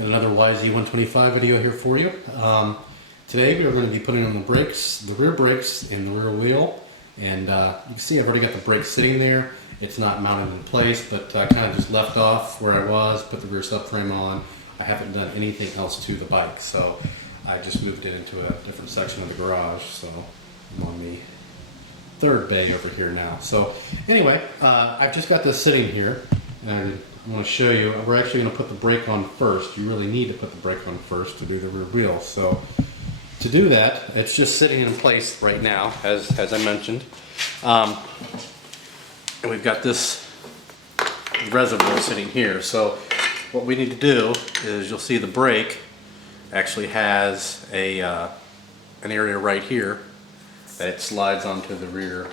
Got another YZ125 video here for you. Today we are going to be putting on the brakes, the rear brakes in the rear wheel, and you can see I've already got the brakes sitting there. It's not mounted in place, but I kind of just left off where I was, put the rear subframe on. I haven't done anything else to the bike, so I just moved it into a different section of the garage. So I'm on the third bay over here now. So anyway, I've just got this sitting here, and I'm going to show you. We're actually going to put the brake on first. You really need to put the brake on first to do the rear wheel. So to do that, it's just sitting in place right now, as I mentioned. And we've got this reservoir sitting here. So what we need to do is, you'll see the brake actually has a an area right here that it slides onto the rear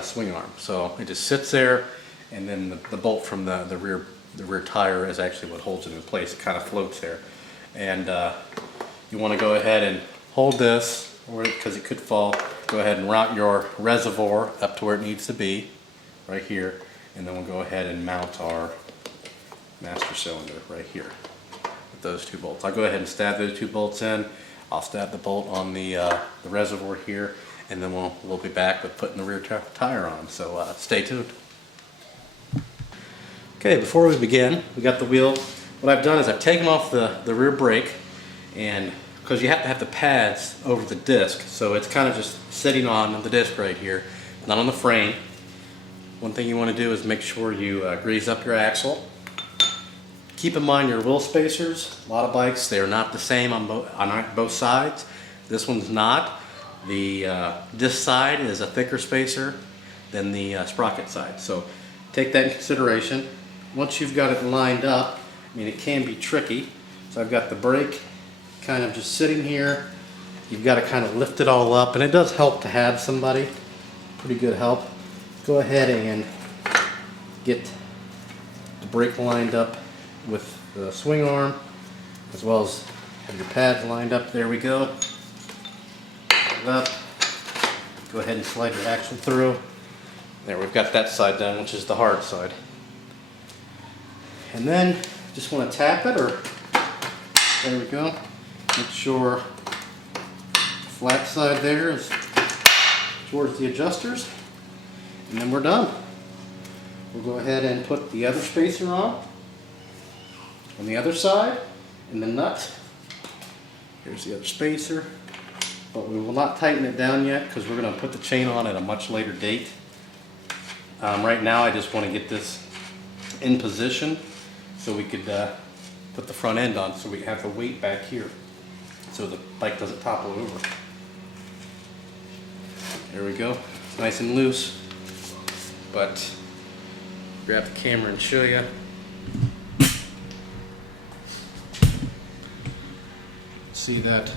swing arm. So it just sits there, and then the bolt from the rear tire is actually what holds it in place. It kind of floats there, and you want to go ahead and hold this, or because it could fall, go ahead and route your reservoir up to where it needs to be, right here, and then we'll go ahead and mount our master cylinder right here with those two bolts. I'll go ahead and stab those two bolts in. I'll stab the bolt on the reservoir here, and then we'll be back with putting the rear tire on. So stay tuned. Okay, before we begin, we got the wheel. What I've done is I've taken off the rear brake, and because you have to have the pads over the disc, so it's kind of just sitting on the disc right here, not on the frame. One thing you want to do is make sure you grease up your axle. Keep in mind your wheel spacers. A lot of bikes, they are not the same on both sides. This one's not. This side is a thicker spacer than the sprocket side, so take that in consideration. Once you've got it lined up, I mean, it can be tricky. So I've got the brake kind of just sitting here. You've got to kind of lift it all up, and it does help to have somebody, pretty good help. Go ahead and get the brake lined up with the swing arm, as well as have your pads lined up. There we go. Up. Go ahead and slide your axle through. There, we've got that side done, which is the hard side. And then just want to tap it, or there we go. Make sure the flat side there is towards the adjusters, and then we're done. We'll go ahead and put the other spacer on the other side, and the nut. Here's the other spacer, but we will not tighten it down yet because we're going to put the chain on at a much later date. Right now I just want to get this in position so we could put the front end on, so we have the weight back here so the bike doesn't topple over. There we go. It's nice and loose, but grab the camera and show you. See that?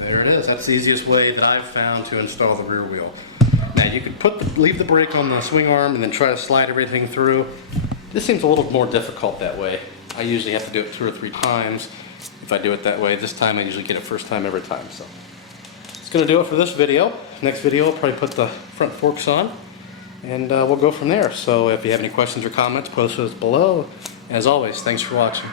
There it is. That's the easiest way that I've found to install the rear wheel. Now you could leave the brake on the swing arm and then try to slide everything through. This seems a little more difficult that way. I usually have to do it 2 or 3 times if I do it that way. This time I usually get it first time every time. So it's going to do it for this video. Next video I'll probably put the front forks on, and we'll go from there. So if you have any questions or comments, post those below. As always, thanks for watching.